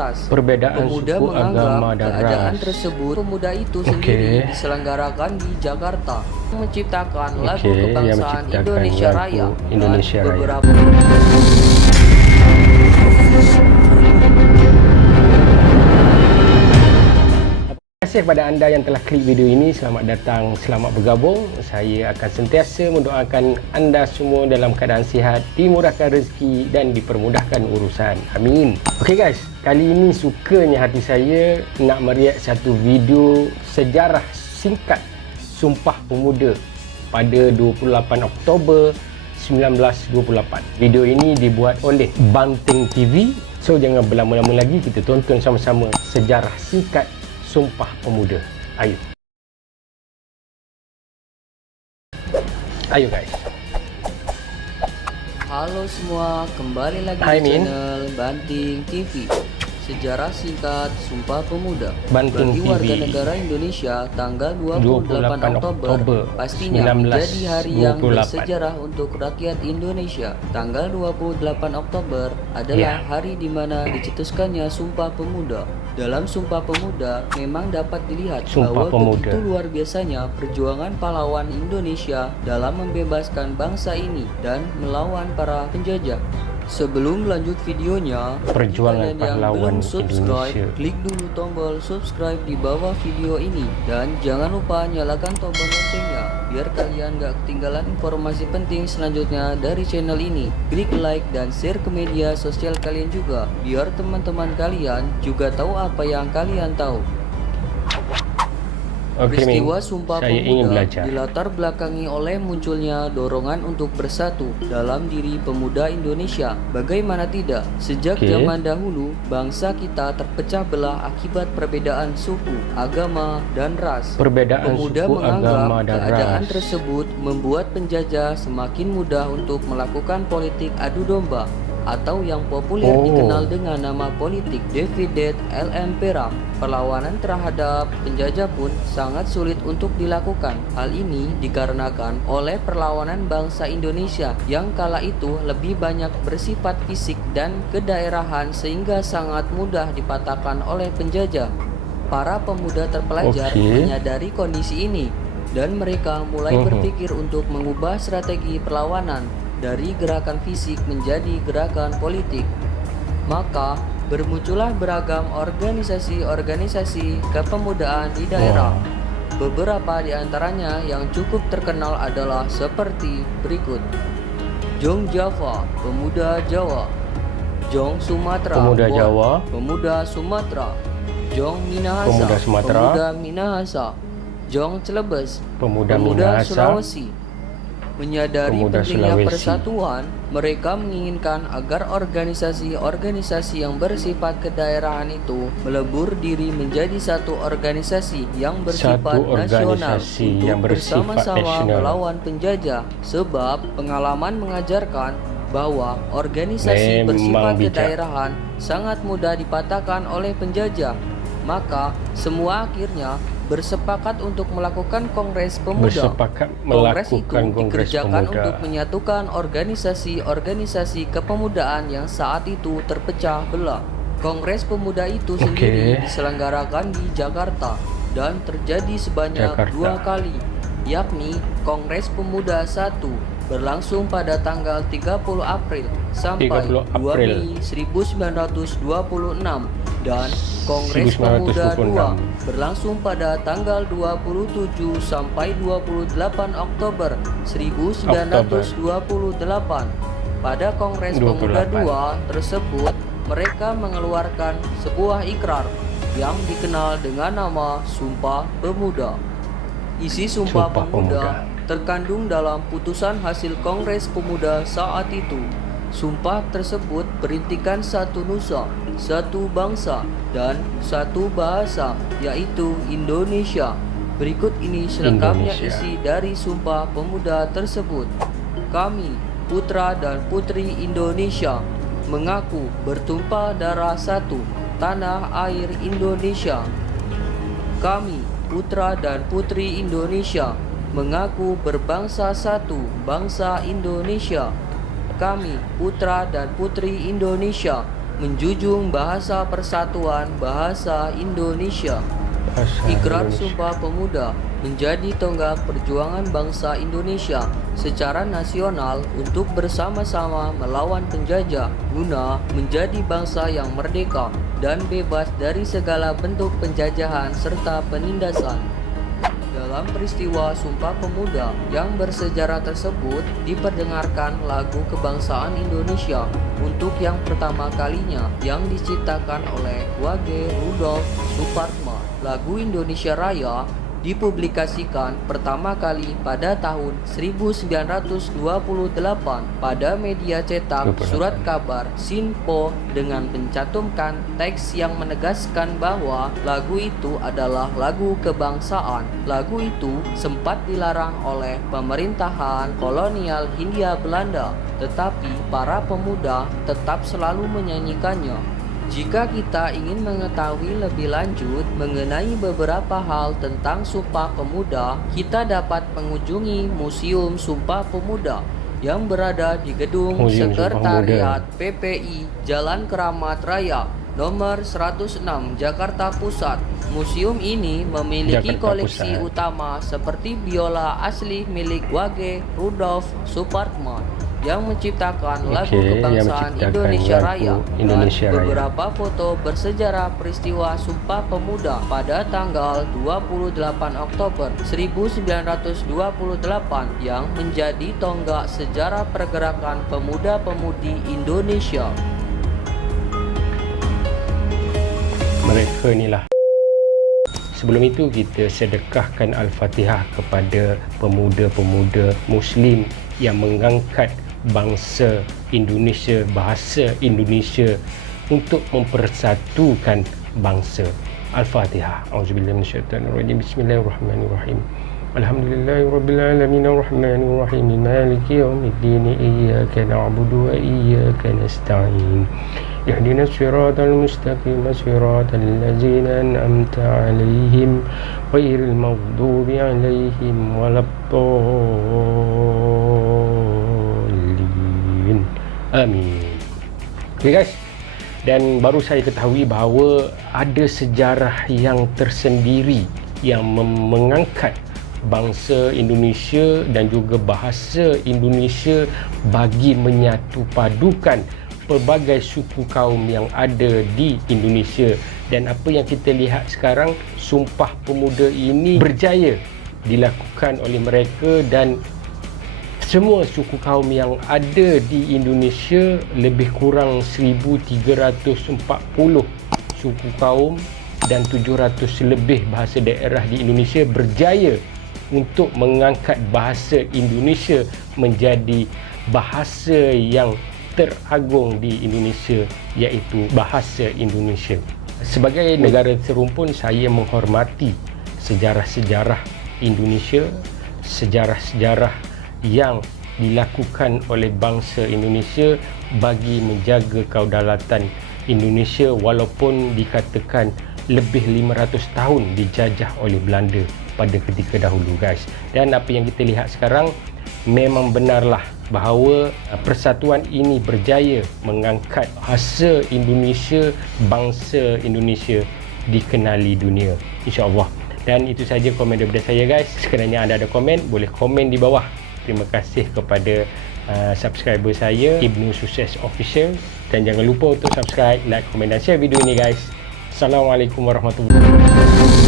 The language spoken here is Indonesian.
Perbedaan Pemuda suku, agama, menganggap dan keadaan ras. tersebut pemuda itu sendiri diselenggarakan di Jakarta, menciptakan lagu kebangsaan Indonesia Raya Indonesia dan Raya. beberapa Terima kasih kepada anda yang telah klik video ini. Selamat datang, selamat bergabung. Saya akan sentiasa mendoakan anda semua dalam keadaan sihat, dimurahkan rezeki dan dipermudahkan urusan. Amin. Okey guys, kali ini sukanya hati saya nak mereact satu video sejarah singkat Sumpah Pemuda pada 28 Oktober 1928. Video ini dibuat oleh Banteng TV. So jangan berlama-lama lagi, kita tonton sama-sama sejarah singkat Sumpah Pemuda. Ayo. Ayo guys. Halo semua, kembali lagi Hai, di Min. channel Banting TV. Sejarah singkat Sumpah Pemuda Banting bagi TV. warga negara Indonesia tanggal 28 Oktober pastinya 1928. menjadi hari yang bersejarah untuk rakyat Indonesia. Tanggal 28 Oktober adalah hari di mana dicetuskannya Sumpah Pemuda. Dalam Sumpah Pemuda memang dapat dilihat bahwa begitu luar biasanya perjuangan pahlawan Indonesia dalam membebaskan bangsa ini dan melawan para penjajah. Sebelum lanjut videonya, Perjuangan kalian yang pahlawan belum subscribe, Indonesia. klik dulu tombol subscribe di bawah video ini. Dan jangan lupa nyalakan tombol loncengnya, biar kalian gak ketinggalan informasi penting selanjutnya dari channel ini. Klik like dan share ke media sosial kalian juga, biar teman-teman kalian juga tahu apa yang kalian tahu. Peristiwa Sumpah saya ingin Pemuda belajar. dilatar belakangi oleh munculnya dorongan untuk bersatu dalam diri pemuda Indonesia. Bagaimana tidak, sejak zaman dahulu bangsa kita terpecah belah akibat perbedaan suku, agama, dan ras. Perbedaan Pemuda suku, menganggap agama, dan keadaan ras. tersebut membuat penjajah semakin mudah untuk melakukan politik adu domba, atau yang populer dikenal dengan nama politik divided impera. Perlawanan terhadap penjajah pun sangat sulit untuk dilakukan. Hal ini dikarenakan oleh perlawanan bangsa Indonesia yang kala itu lebih banyak bersifat fisik dan kedaerahan sehingga sangat mudah dipatahkan oleh penjajah. Para pemuda terpelajar menyadari kondisi ini dan mereka mulai berpikir untuk mengubah strategi perlawanan dari gerakan fisik menjadi gerakan politik. Maka bermuncullah beragam organisasi-organisasi kepemudaan di daerah. Beberapa di antaranya yang cukup terkenal adalah seperti berikut: Jong Java, Pemuda Jawa; Jong Sumatera, Pemuda Jawa; Pemuda Sumatera; Jong Minahasa, Pemuda Sumatera; Pemuda Minahasa; Jong Celebes, Pemuda Minahasa; Sulawesi. Menyadari Pemuda pentingnya Sulawesi. persatuan, mereka menginginkan agar organisasi-organisasi yang bersifat kedaerahan itu melebur diri menjadi satu organisasi yang bersifat nasional untuk bersama-sama melawan penjajah. Sebab pengalaman mengajarkan bahwa organisasi bersifat kedaerahan sangat mudah dipatahkan oleh penjajah. Maka semua akhirnya bersepakat untuk melakukan Kongres Pemuda. Kongres itu dikerjakan untuk menyatukan organisasi-organisasi kepemudaan yang saat itu terpecah belah. Kongres Pemuda itu sendiri diselenggarakan di Jakarta dan terjadi sebanyak 2 kali, yakni Kongres Pemuda 1 berlangsung pada tanggal 30 April sampai 2 Mei 1926 dan Kongres Pemuda 2 berlangsung pada tanggal 27 sampai 28 Oktober 1928. Pada Kongres Pemuda 2 tersebut, mereka mengeluarkan sebuah ikrar yang dikenal dengan nama Sumpah Pemuda. Isi Sumpah Pemuda terkandung dalam putusan hasil Kongres Pemuda saat itu. Sumpah tersebut berintikan satu nusa, satu bangsa, dan satu bahasa, yaitu Indonesia. Berikut ini selengkapnya isi dari Sumpah Pemuda tersebut. Kami, putra dan putri Indonesia, mengaku bertumpah darah satu, tanah air Indonesia. Kami, putra dan putri Indonesia, mengaku berbangsa satu, bangsa Indonesia. Kami, putra dan putri Indonesia, menjunjung bahasa persatuan bahasa Indonesia. Ikrar Sumpah Pemuda menjadi tonggak perjuangan bangsa Indonesia secara nasional untuk bersama-sama melawan penjajah guna menjadi bangsa yang merdeka dan bebas dari segala bentuk penjajahan serta penindasan. Dalam peristiwa Sumpah Pemuda yang bersejarah tersebut diperdengarkan lagu kebangsaan Indonesia untuk yang pertama kalinya yang diciptakan oleh Wage Rudolf Supratman. Lagu Indonesia Raya dipublikasikan pertama kali pada tahun 1928 pada media cetak Surat Kabar Sinpo dengan mencantumkan teks yang menegaskan bahwa lagu itu adalah lagu kebangsaan. Lagu itu sempat dilarang oleh pemerintahan kolonial Hindia Belanda, tetapi para pemuda tetap selalu menyanyikannya. Jika kita ingin mengetahui lebih lanjut mengenai beberapa hal tentang Sumpah Pemuda, kita dapat mengunjungi Museum Sumpah Pemuda yang berada di Gedung Sekretariat PPI Jalan Keramat Raya nomor 106 Jakarta Pusat. Museum ini memiliki koleksi utama seperti biola asli milik Wage Rudolf Supratman yang menciptakan lagu kebangsaan Indonesia Raya dan beberapa foto bersejarah peristiwa Sumpah Pemuda pada tanggal 28 Oktober 1928 yang menjadi tonggak sejarah pergerakan pemuda-pemudi Indonesia. Mereka inilah. Sebelum itu kita sedekahkan Al-Fatihah kepada pemuda-pemuda Muslim yang mengangkat bangsa Indonesia, bahasa Indonesia untuk mempersatukan bangsa. Al-Fatihah. Auzubillahi minasyaitonirrajim. Bismillahirrahmanirrahim. Alhamdulillahirabbil alamin arrahmanir rahim maliki yaumiddin iyyaka na'budu wa iyyaka nasta'in. Ihdinas siratal mustaqim siratal ladzina an'amta 'alaihim ghairil maghdubi 'alaihim waladdallin. Amin. Okay guys, dan baru saya ketahui bahawa ada sejarah yang tersendiri yang mengangkat bangsa Indonesia dan juga bahasa Indonesia bagi menyatu padukan pelbagai suku kaum yang ada di Indonesia. Dan apa yang kita lihat sekarang, Sumpah Pemuda ini berjaya dilakukan oleh mereka dan semua suku kaum yang ada di Indonesia, lebih kurang 1340 suku kaum dan 700 lebih bahasa daerah di Indonesia berjaya untuk mengangkat bahasa Indonesia menjadi bahasa yang teragung di Indonesia, iaitu bahasa Indonesia. Sebagai negara terumpun, saya menghormati sejarah-sejarah Indonesia, sejarah-sejarah yang dilakukan oleh bangsa Indonesia bagi menjaga kedaulatan Indonesia walaupun dikatakan lebih 500 tahun dijajah oleh Belanda pada ketika dahulu guys. Dan apa yang kita lihat sekarang memang benarlah bahawa persatuan ini berjaya mengangkat bahasa Indonesia, bangsa Indonesia dikenali dunia, insya-Allah. Dan itu saja komen daripada saya guys. Sekiranya anda ada komen, boleh komen di bawah. Terima kasih kepada subscriber saya, Ibnu Sukses Official, dan jangan lupa untuk subscribe, like, komen dan share video ini guys. Assalamualaikum warahmatullahi wabarakatuh.